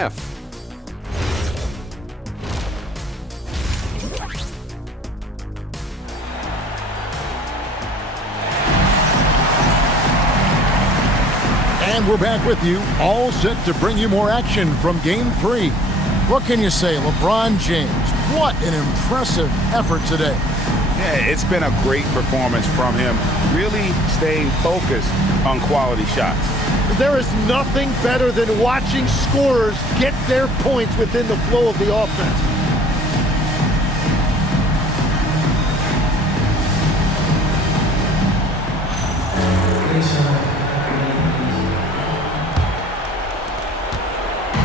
half. And we're back with you, all set to bring you more action from Game 3. What can you say, LeBron James? What an impressive effort today. Yeah, it's been a great performance from him, really staying focused on quality shots. There is nothing better than watching scorers get their points within the flow of the offense.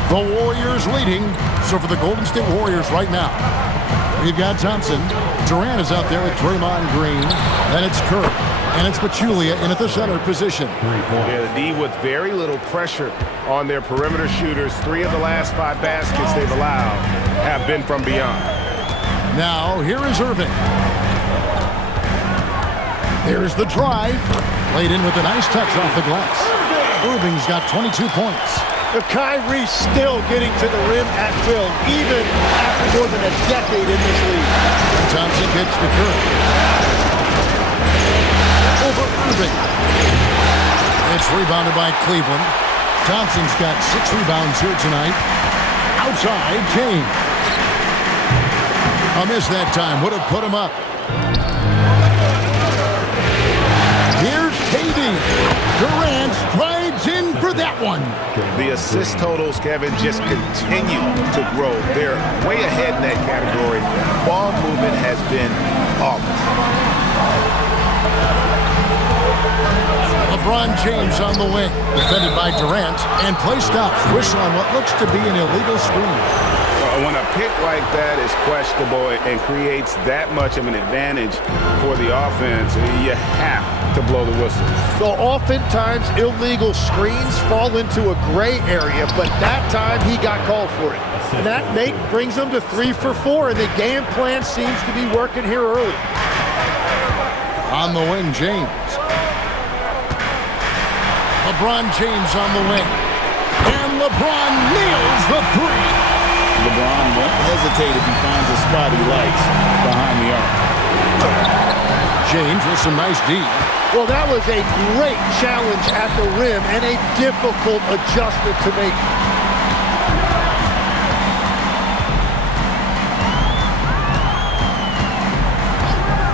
The Warriors leading. So for the Golden State Warriors right now, we've got Thompson. Durant is out there with Draymond Green. Then it's Curry. And it's Pachulia in at the center position. Yeah, the D with very little pressure on their perimeter shooters. 3 of the last 5 baskets they've allowed have been from beyond. Now, here is Irving. There's the drive. Laid in with a nice touch off the glass. Irving's got 22 points. Kyrie still getting to the rim at will, even after more than a decade in this league. Thompson gets to Curry. Over Irving. It's rebounded by Cleveland. Thompson's got 6 rebounds here tonight. Outside, James. A miss that time. Would have put him up. Here's KD. Durant strides in for that one. The assist totals, Kevin, just continue to grow. They're way ahead in that category. Ball movement has been flawless. LeBron James on the wing, defended by Durant, and play stops. Whistle on what looks to be an illegal screen. When a pick like that is questionable and creates that much of an advantage for the offense, you have to blow the whistle. So oftentimes illegal screens fall into a gray area, but that time he got called for it. And that brings them to 3 for 4, and the game plan seems to be working here early. On the wing, James. LeBron James on the wing. And LeBron nails the 3. LeBron won't hesitate if he finds a spot he likes behind the arc. James with some nice D. Well, that was a great challenge at the rim and a difficult adjustment to make.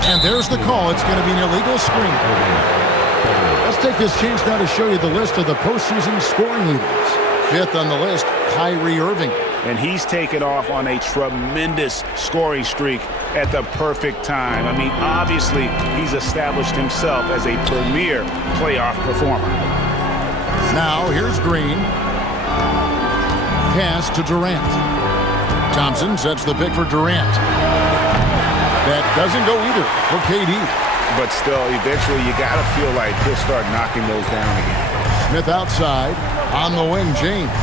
And there's the call. It's going to be an illegal screen. Let's take this chance now to show you the list of the postseason scoring leaders. 5th on the list, Kyrie Irving. And he's taken off on a tremendous scoring streak at the perfect time. I mean, obviously, he's established himself as a premier playoff performer. Now, here's Green. Pass to Durant. Thompson sets the pick for Durant. That doesn't go either for KD. But still, eventually, you got to feel like he'll start knocking those down again. Smith outside. On the wing, James.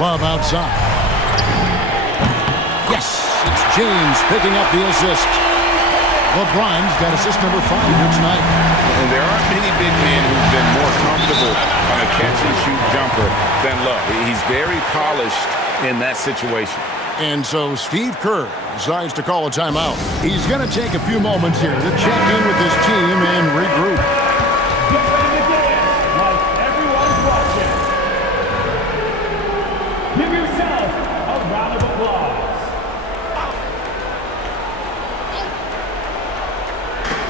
Love outside. Yes, it's James picking up the assist. LeBron's got assist number 5 here tonight. And there aren't many big men who've been more comfortable on a catch-and-shoot jumper than Love. He's very polished in that situation. And so Steve Kerr decides to call a timeout. He's going to take a few moments here to check in with his team and regroup.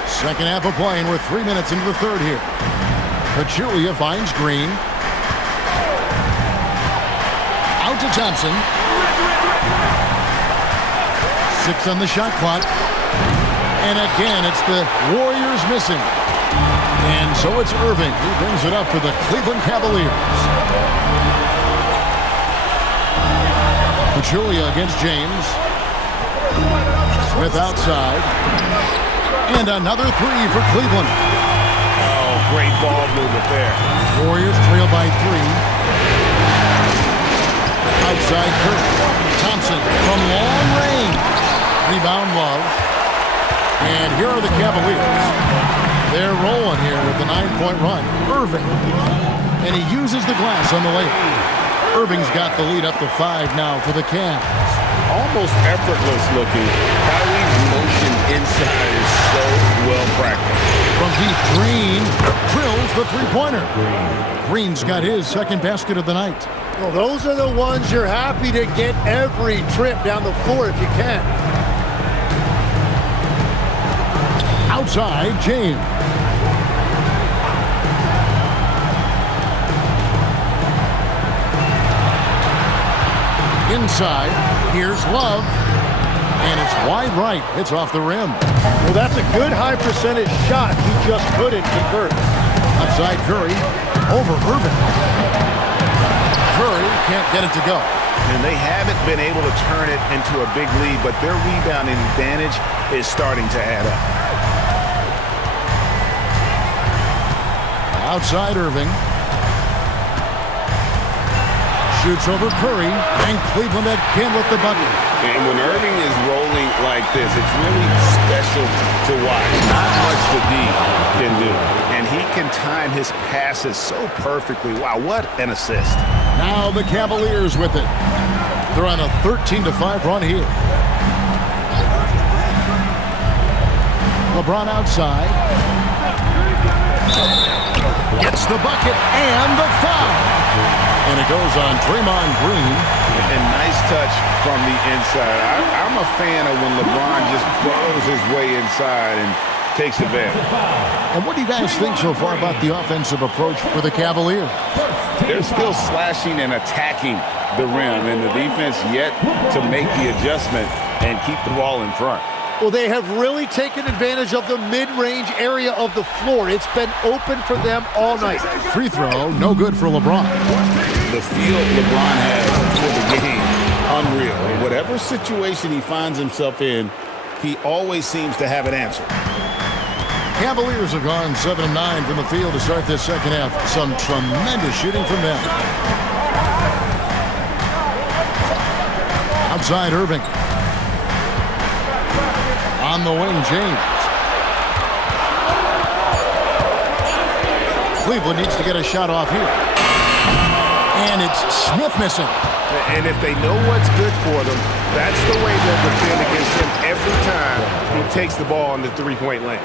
Second half of play, and we're 3 minutes into the third here. Pachulia finds Green. Out to Thompson. 6 on the shot clock. And again, it's the Warriors missing. And so it's Irving who brings it up for the Cleveland Cavaliers. Pachulia against James. Smith outside. And another 3 for Cleveland. Oh, great ball movement there. Warriors trail by 3. Outside Curry. Thompson from long range. Rebound Love. And here are the Cavaliers. They're rolling here with the 9-point run. Irving. and he uses the glass on the layup. Irving's got the lead up to 5 now for the Cavs. Almost effortless looking. Kyrie's motion inside is so well practiced. From deep, Green drills the three-pointer. Green's got his second basket of the night. Well, those are the ones you're happy to get every trip down the floor if you can. Outside, James. Inside, here's Love. And it's wide right. It's off the rim. Well, that's a good high percentage shot. He just couldn't convert. Outside Curry, over Irving. Curry can't get it to go. And they haven't been able to turn it into a big lead, but their rebounding advantage is starting to add up. Outside Irving. Shoots over Curry, and Cleveland again with the bucket. And when Irving is rolling like this, it's really special to watch. Not much the D can do. And he can time his passes so perfectly. Wow, what an assist. Now the Cavaliers with it. They're on a 13-5 run here. LeBron outside. Gets the bucket and the foul. And it goes on Draymond Green. And nice touch from the inside. I'm a fan of when LeBron just burrows his way inside and takes advantage. And what do you guys think so far about the offensive approach for the Cavaliers? They're still slashing and attacking the rim, and the defense yet to make the adjustment and keep the ball in front. Well, they have really taken advantage of the mid-range area of the floor. It's been open for them all night. Free throw, no good for LeBron. The feel LeBron has for the game, unreal. In whatever situation he finds himself in, he always seems to have an answer. Cavaliers have gone 7 of 9 from the field to start this second half. Some tremendous shooting from them. Outside Irving. On the wing, James. Cleveland needs to get a shot off here. And it's Smith missing. And if they know what's good for them, that's the way they'll defend against him every time he takes the ball in the three-point lane.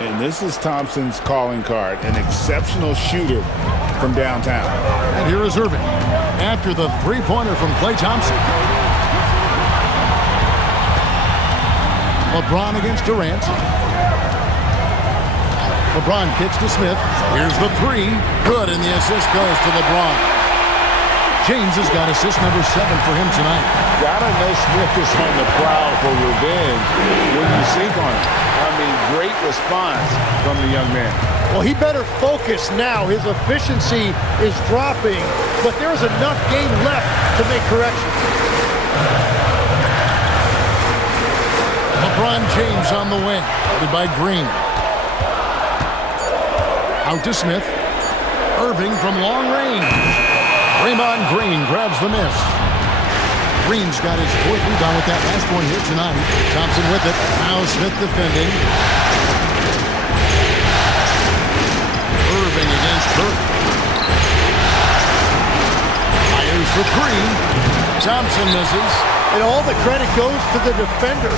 And this is Thompson's calling card, an exceptional shooter from downtown. And here is Irving after the three-pointer from Klay Thompson. LeBron against Durant. LeBron kicks to Smith. Here's the three. Good, and the assist goes to LeBron. James has got assist number 7 for him tonight. Gotta know Smith is on the prowl for revenge when you sink on him. I mean, great response from the young man. Well, he better focus now. His efficiency is dropping, but there's enough game left to make corrections. LeBron James on the wing, headed by Green. Out to Smith. Irving from long range. Draymond Green grabs the miss. Green's got his 4th rebound with that last one here tonight. Thompson with it. Now Smith defending. Irving against Curry. Fires for 3. Thompson misses. And all the credit goes to the defender.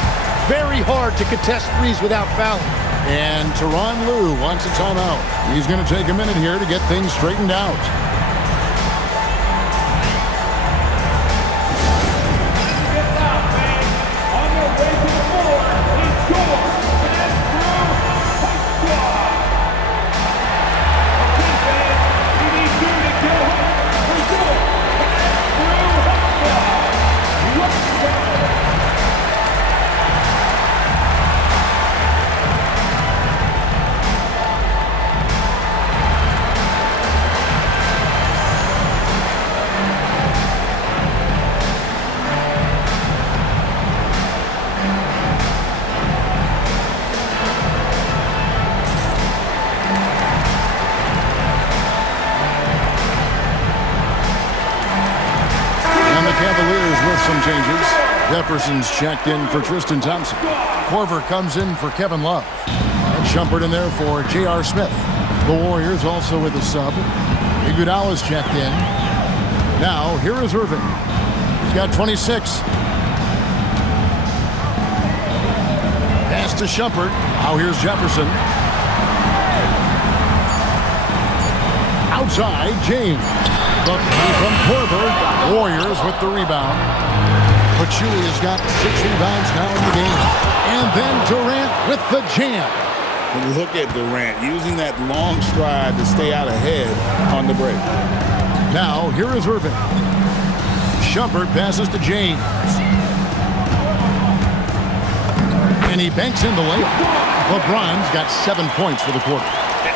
Very hard to contest threes without fouling. And Tyronn Lue wants a timeout. He's going to take a minute here to get things straightened out. Changes. Jefferson's checked in for Tristan Thompson. Korver comes in for Kevin Love. And Shumpert in there for J.R. Smith. The Warriors also with a sub. Iguodala's checked in. Now, here is Irving. He's got 26. Pass to Shumpert. Now here's Jefferson. Outside, James. The three from Korver. Warriors with the rebound. Pachulia has got 6 rebounds now in the game. And then Durant with the jam. And look at Durant using that long stride to stay out ahead on the break. Now, here is Irving. Shumpert passes to James. And he banks in the layup. LeBron's got 7 points for the quarter.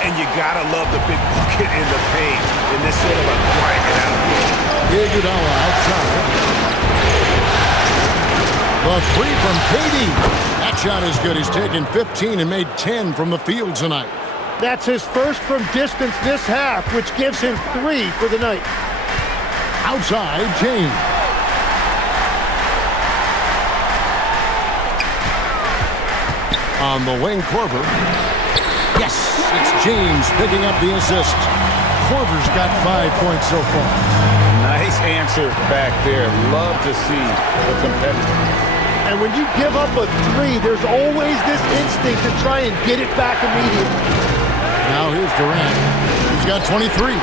And you gotta love the big bucket in the paint in this sort of a grinding out. Iguodala outside. The three from KD. That shot is good. He's taken 15 and made 10 from the field tonight. That's his first from distance this half, which gives him 3 for the night. Outside, James. On the wing, Korver. Yes, it's James picking up the assist. Korver's got 5 points so far. Nice answer back there. Love to see the competitors. And when you give up a 3, there's always this instinct to try and get it back immediately. Now here's Durant. He's got 23.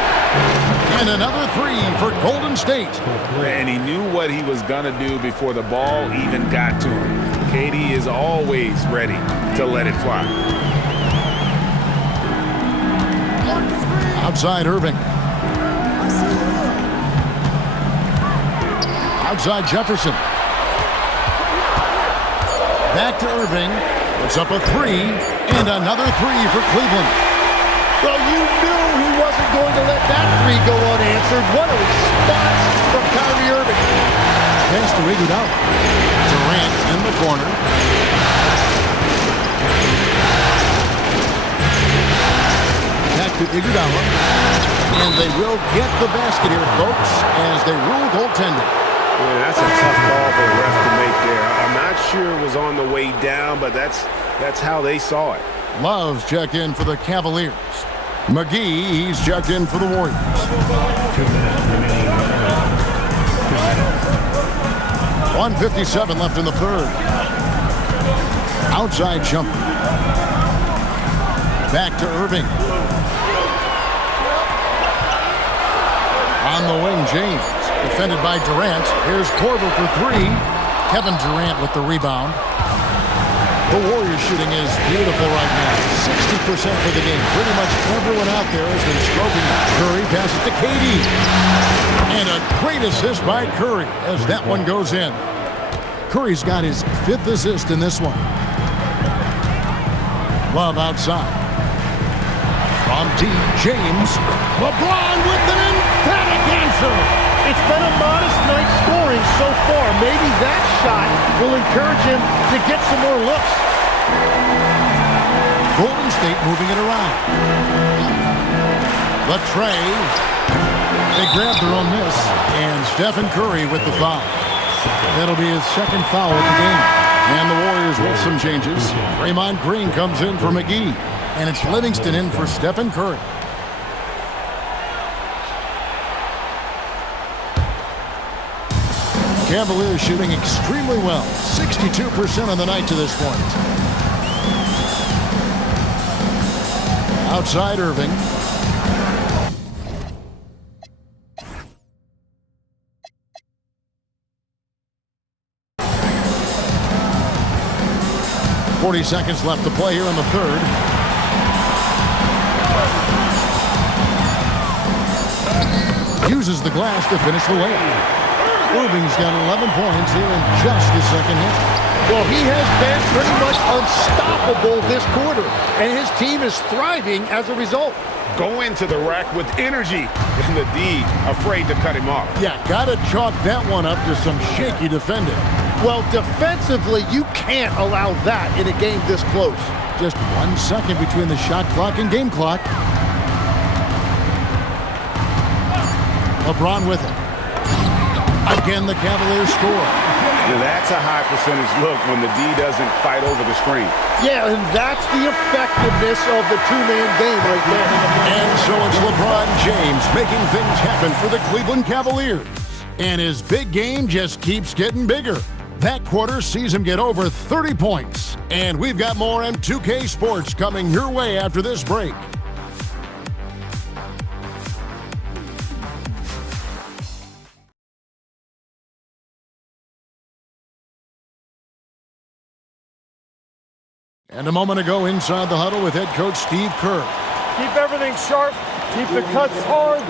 And another 3 for Golden State. And he knew what he was going to do before the ball even got to him. KD is always ready to let it fly. Outside Irving. Outside Jefferson. Back to Irving. Puts up a 3. And another 3 for Cleveland. Well, you knew he wasn't going to let that 3 go unanswered. What a response from Kyrie Irving. Pass to Iguodala. Durant in the corner. Back to Iguodala. And they will get the basket here, folks, as they rule goaltending. Yeah, that's a tough call for the ref to make there. I'm not sure it was on the way down, but that's how they saw it. Love's checked in for the Cavaliers. McGee, he's checked in for the Warriors. 1:57 left in the third. Outside Shumpert. Back to Irving. On the wing, James. Defended by Durant. Here's Korver for 3. Kevin Durant with the rebound. The Warriors shooting is beautiful right now. 60% for the game. Pretty much everyone out there has been stroking it. Curry passes to KD. And a great assist by Curry as that one goes in. Curry's got his 5th assist in this one. Love outside. From deep, James. LeBron with an emphatic answer. It's been a modest night scoring so far. Maybe that shot will encourage him to get some more looks. Golden State moving it around. The tray. They grab their own miss. And Stephen Curry with the foul. That'll be his 2nd foul of the game. And the Warriors with some changes. Draymond Green comes in for McGee. And it's Livingston in for Stephen Curry. Cavaliers shooting extremely well. 62% on the night to this point. Outside Irving. .40 seconds left to play here in the third. Uses the glass to finish the layup. Irving's got 11 points here in just the second half. Well, he has been pretty much unstoppable this quarter, and his team is thriving as a result. Go into the rack with energy, and the D afraid to cut him off. Yeah, gotta chalk that one up to some shaky defending. Well, defensively, you can't allow that in a game this close. Just 1 second between the shot clock and game clock. LeBron with it. Again, the Cavaliers score. Yeah, that's a high percentage look when the D doesn't fight over the screen. Yeah, and that's the effectiveness of the two-man game right there. And so it's LeBron James making things happen for the Cleveland Cavaliers. And his big game just keeps getting bigger. That quarter sees him get over 30 points. And we've got more M2K Sports coming your way after this break. And a moment ago inside the huddle with head coach Steve Kerr. Keep everything sharp, keep the cuts hard,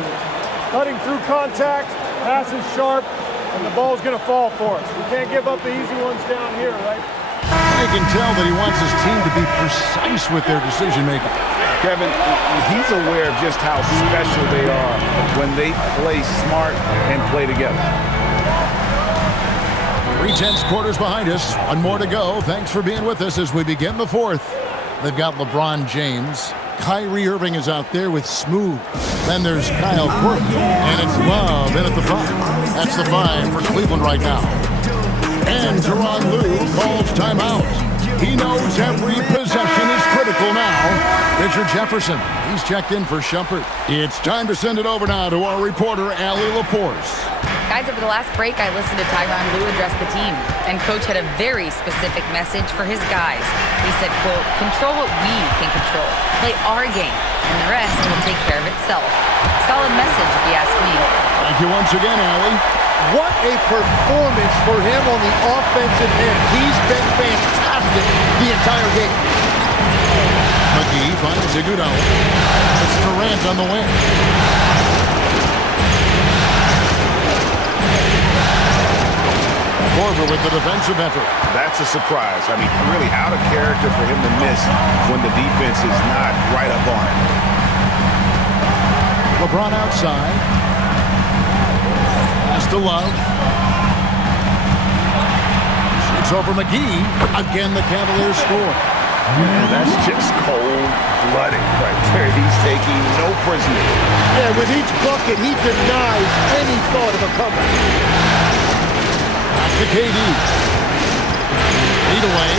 cutting through contact, passes sharp, and the ball's going to fall for us. We can't give up the easy ones down here, right? I can tell that he wants his team to be precise with their decision-making. Kevin, he's aware of just how special they are when they play smart and play together. 3/10 quarters behind us. One more to go. Thanks for being with us as we begin the fourth. They've got LeBron James. Kyrie Irving is out there with Smooth. Then there's Kyle Korver. And it's Love in at the 5. That's the 5 for Cleveland right now. And Tyronn Lue calls timeout. He knows every possession is critical now. Richard Jefferson, he's checked in for Shumpert. It's time to send it over now to our reporter, Allie LaForce. Guys, over the last break, I listened to Tyronn Lue address the team, and Coach had a very specific message for his guys. He said, quote, control what we can control, play our game, and the rest will take care of itself. Solid message, if you ask me. Thank you once again, Allie. What a performance for him on the offensive end. He's been fantastic the entire game. McGee finds Iguodala. It's Durant on the wing. Korver with the defensive effort. That's a surprise. I mean, really out of character for him to miss when the defense is not right up on it. LeBron outside. Pass to Love. Shoots over McGee. Again, the Cavaliers score. Man, that's just cold-blooded right there. He's taking no prisoners. Yeah, with each bucket, he denies any thought of a comeback. To KD. Lead away.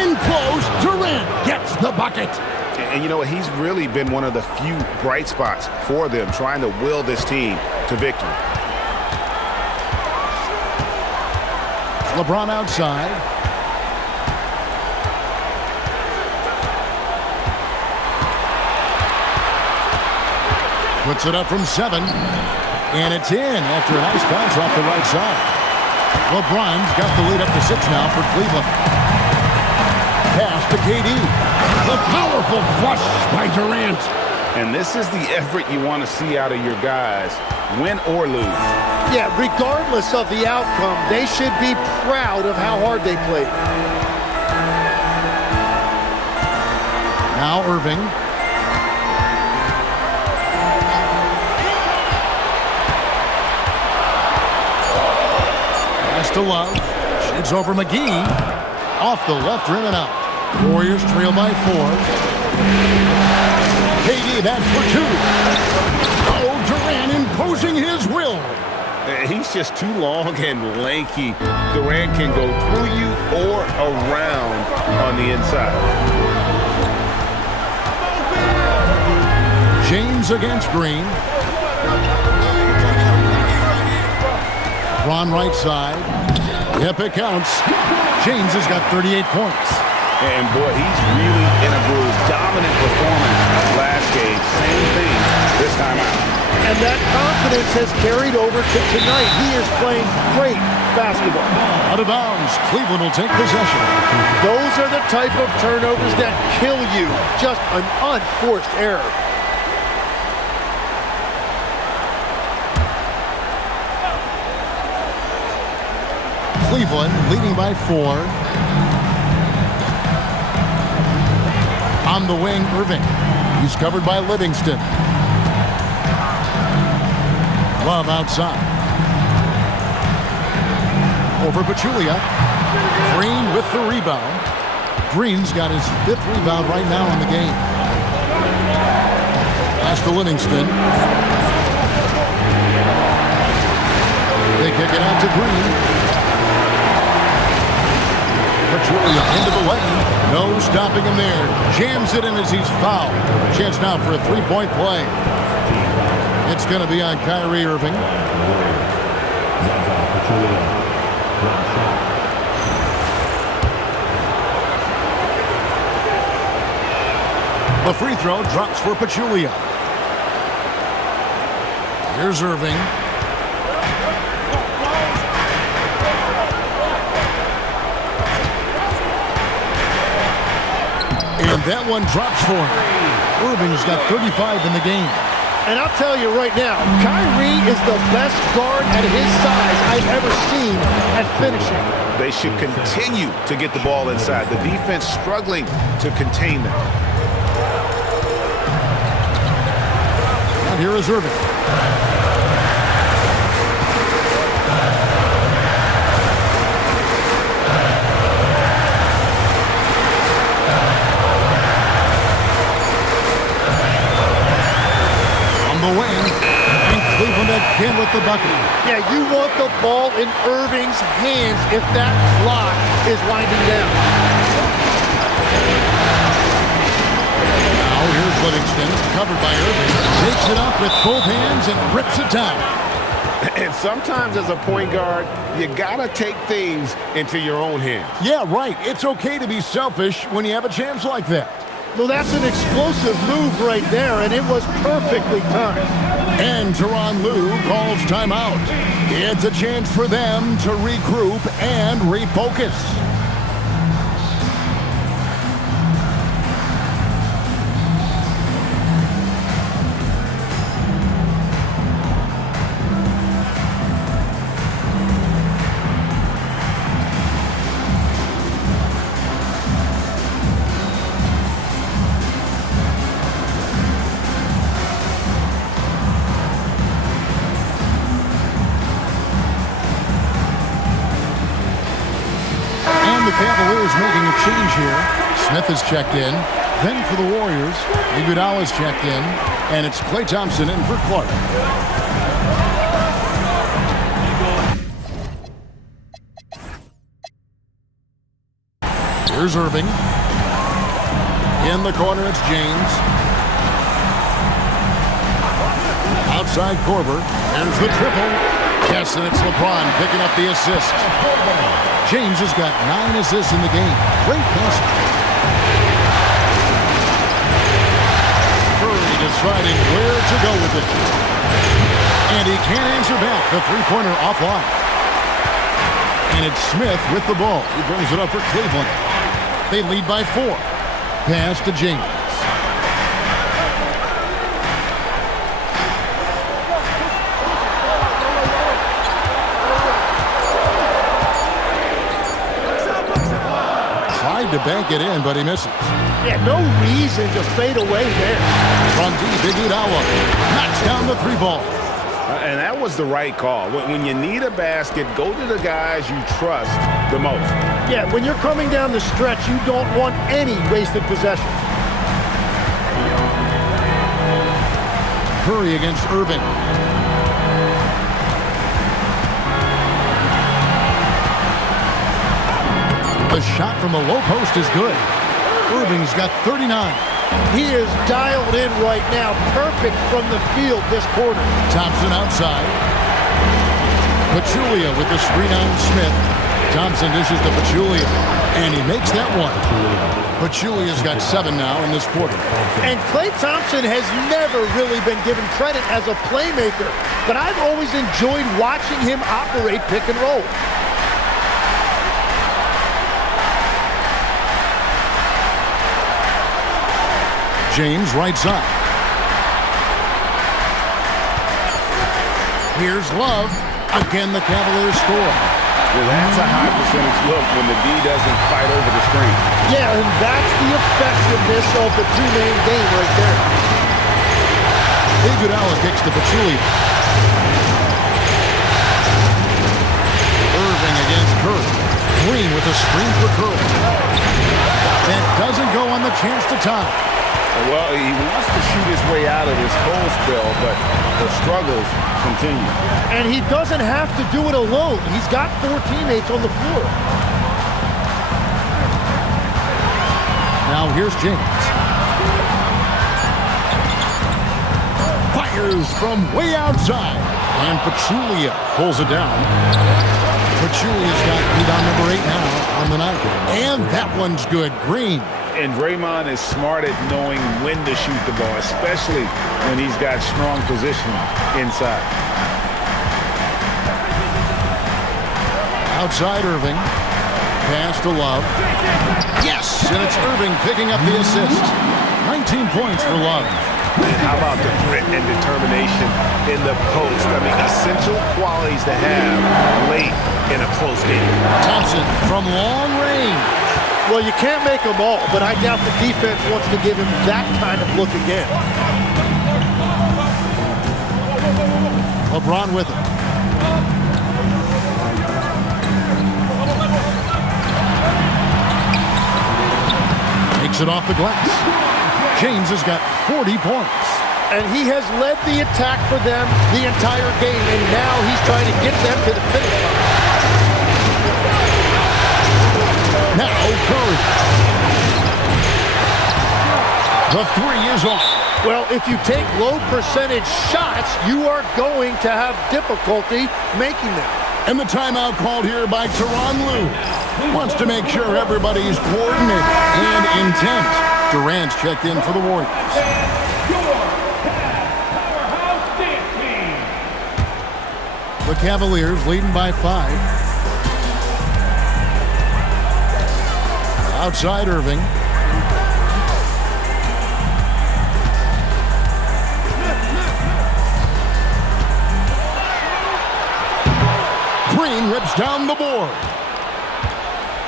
In close. Durant gets the bucket. And you know what? He's really been one of the few bright spots for them, trying to will this team to victory. LeBron outside. Puts it up from 7. And it's in after a nice bounce off the right side. LeBron's got the lead up to 6 now for Cleveland. Pass to KD. The powerful flush by Durant. And this is the effort you want to see out of your guys, win or lose. Yeah, regardless of the outcome, they should be proud of how hard they played. Now Irving. To Love. Shoots over McGee. Off the left rim and out. Warriors trail by 4. KD, that's for 2. Oh, Durant imposing his will. He's just too long and lanky. Durant can go through you or around on the inside. James against Green. Ron right side. Yep, it counts. James has got 38 points. And boy, he's really in a groove. Dominant performance last game. Same thing this time out. And that confidence has carried over to tonight. He is playing great basketball. Out of bounds. Cleveland will take possession. Those are the type of turnovers that kill you. Just an unforced error. Cleveland leading by 4. On the wing, Irving. He's covered by Livingston. Love outside. Over Pachulia. Green with the rebound. Green's got his 5th rebound right now in the game. Pass to Livingston. They kick it out to Green. No stopping him there. Jams it in as he's fouled. A chance now for a three-point play. It's going to be on Kyrie Irving. The free throw drops for Pachulia. Here's Irving. And that one drops for him. Irving's got 35 in the game. And I'll tell you right now, Kyrie is the best guard at his size I've ever seen at finishing. They should continue to get the ball inside. The defense struggling to contain them. And here is Irving. Wing, and Cleveland again with the bucket. Yeah, you want the ball in Irving's hands if that clock is winding down. Now here's Livingston, covered by Irving. Takes it up with both hands and rips it down. And sometimes as a point guard, you gotta take things into your own hands. Yeah, right. It's okay to be selfish when you have a chance like that. Well, that's an explosive move right there, and it was perfectly timed. And Tyronn Lue calls timeout. It's a chance for them to regroup and refocus. Cavaliers making a change here. Smith is checked in. Then for the Warriors, Iguodala's checked in. And it's Klay Thompson in for Clark. Here's Irving. In the corner, it's James. Outside Korver. There's the triple. Yes, and it's LeBron picking up the assist. James has got 9 assists in the game. Great passing. Curry deciding where to go with it. And he can't answer back. The three-pointer offline. And it's Smith with the ball. He brings it up for Cleveland. They lead by 4. Pass to James. To bank it in, but he misses. Yeah, no reason to fade away there. From deep, Iguodala knocks down the 3-ball. And that was the right call. When you need a basket, go to the guys you trust the most. Yeah, when you're coming down the stretch, you don't want any wasted possession. Curry against Irving. The shot from the low post is good. Irving's got 39. He is dialed in right now. Perfect from the field this quarter. Thompson outside. Pachulia with the screen on Smith. Thompson dishes to Pachulia. And he makes that one. Pachulia's got 7 now in this quarter. And Klay Thompson has never really been given credit as a playmaker. But I've always enjoyed watching him operate pick and roll. James right side. Here's Love. Again, the Cavaliers score. Well, that's a high percentage look when the D doesn't fight over the screen. Yeah, and that's the effectiveness of the two-man game right there. Iguodala kicks to Pachulia. Irving against Curry. Green with a screen for Curry. That doesn't go on the chance to tie. Well, he wants to shoot his way out of this cold spell, but the struggles continue. And he doesn't have to do it alone. He's got 4 teammates on the floor. Now here's James. Fires from way outside. And Pachulia pulls it down. Pachulia's got rebound number 8 now on the night. And that one's good. Green. And Draymond is smart at knowing when to shoot the ball, especially when he's got strong position inside. Outside Irving. Pass to Love. Yes! And it's Irving picking up the assist. 19 points for Love. And how about the grit and determination in the post? I mean, essential qualities to have late in a close game. Thompson from long range. Well, you can't make them all, but I doubt the defense wants to give him that kind of look again. LeBron with it. Takes it off the glass. James has got 40 points. And he has led the attack for them the entire game, and now he's trying to get them to the finish line. Now Curry. The 3 is off. Well, if you take low percentage shots, you are going to have difficulty making them. And the timeout called here by Tyronn Lue. Wants to make sure everybody's coordinated and intent. Durant's checked in for the Warriors. The Cavaliers leading by 5. Outside Irving. Green rips down the board.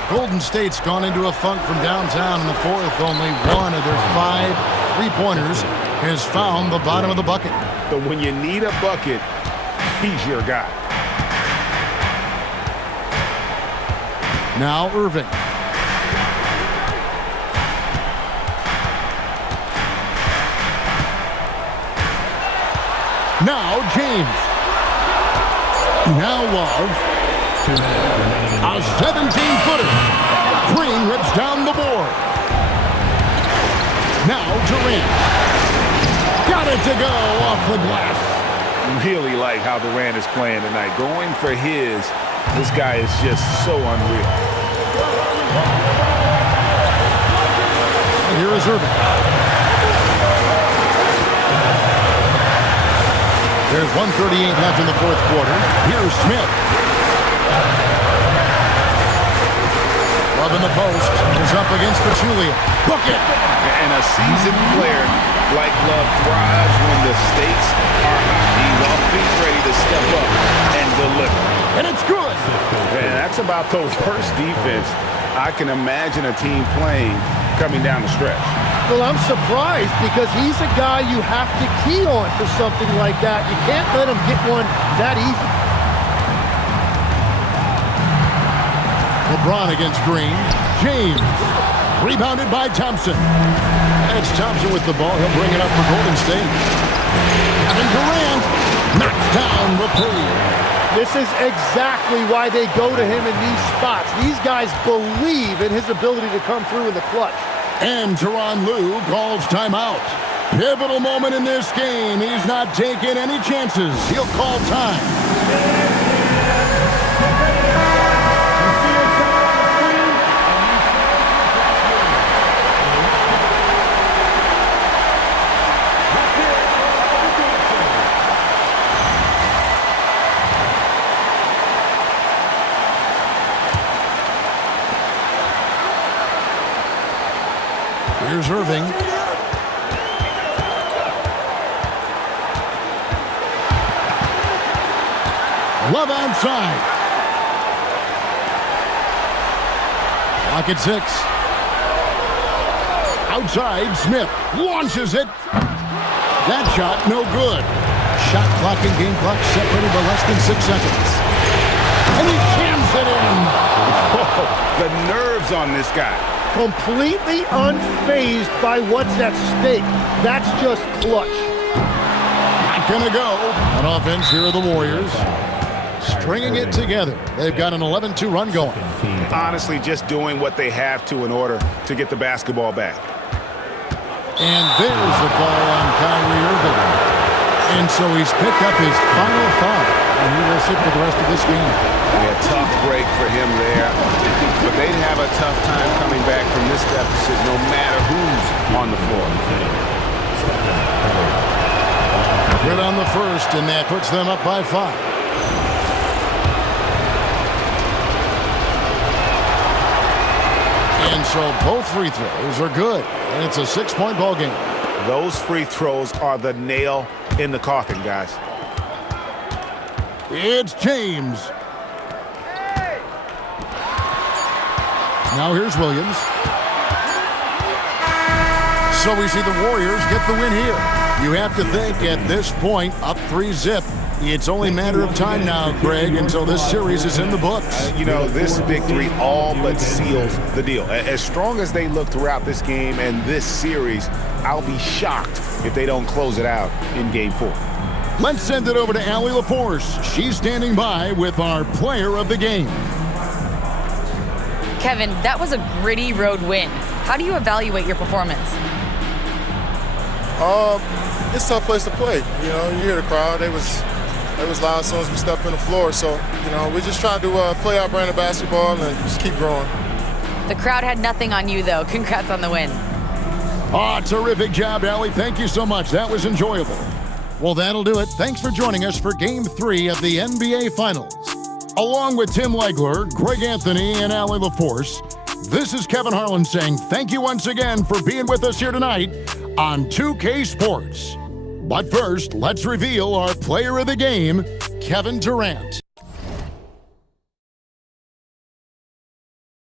Golden State's gone into a funk from downtown in the fourth. Only one of their 5 three-pointers has found the bottom of the bucket. But when you need a bucket, he's your guy. Now Irving. Now James. Now Love. A 17-footer. Green rips down the board. Now Durant. Got it to go off the glass. Really like how Durant is playing tonight. Going for his, this guy is just so unreal. And here is Irving. There's 1:38 left in the fourth quarter. Here's Smith. Love in the post. Is up against Pachulia. Book it! And a seasoned player like Love thrives when the stakes are high. He's always ready to step up and deliver. And it's good! And that's about the worst defense I can imagine a team playing coming down the stretch. Well, I'm surprised because he's a guy you have to key on for something like that. You can't let him get one that easy. LeBron against Green. James. Rebounded by Thompson. And it's Thompson with the ball. He'll bring it up for Golden State. Kevin Durant knocks down the 3. This is exactly why they go to him in these spots. These guys believe in his ability to come through in the clutch. And Tyronn Lue calls timeout. Pivotal moment in this game. He's not taking any chances. He'll call time. Here's Irving. Love outside. Clock at 6. Outside, Smith launches it. That shot, no good. Shot clock and game clock separated by less than 6 seconds. And he jams it in. The nerves on this guy. Completely unfazed by what's at stake. That's just clutch. Not gonna go. On offense, here are the Warriors. stringing it together. They've got an 11-2 run going. Honestly, just doing what they have to in order to get the basketball back. And there's the call on Kyrie Irving. And so he's picked up his final foul, and he will sit for the rest of this game. A tough break for him there, but they'd have a tough time coming back from this deficit no matter who's on the floor. Good on the first, and that puts them up by 5. And so both free throws are good, and it's a 6-point ball game. Those free throws are the nail in the coffin, guys. It's James. Now here's Williams. So we see the Warriors get the win here. You have to think at this point, up 3-zip. It's only a matter of time now, Greg, until this series is in the books. You know, this victory all but seals the deal. As strong as they look throughout this game and this series, I'll be shocked if they don't close it out in Game 4. Let's send it over to Allie LaForce. She's standing by with our player of the game. Kevin, that was a gritty road win. How do you evaluate your performance? It's a tough place to play. You know, you hear the crowd. They was loud as soon as we stepped on the floor. So, you know, we just trying to play our brand of basketball and just keep growing. The crowd had nothing on you, though. Congrats on the win. Terrific job, Allie. Thank you so much. That was enjoyable. Well, that'll do it. Thanks for joining us for Game 3 of the NBA Finals. Along with Tim Legler, Greg Anthony, and Allie LaForce, this is Kevin Harlan saying thank you once again for being with us here tonight on 2K Sports. But first, let's reveal our player of the game, Kevin Durant.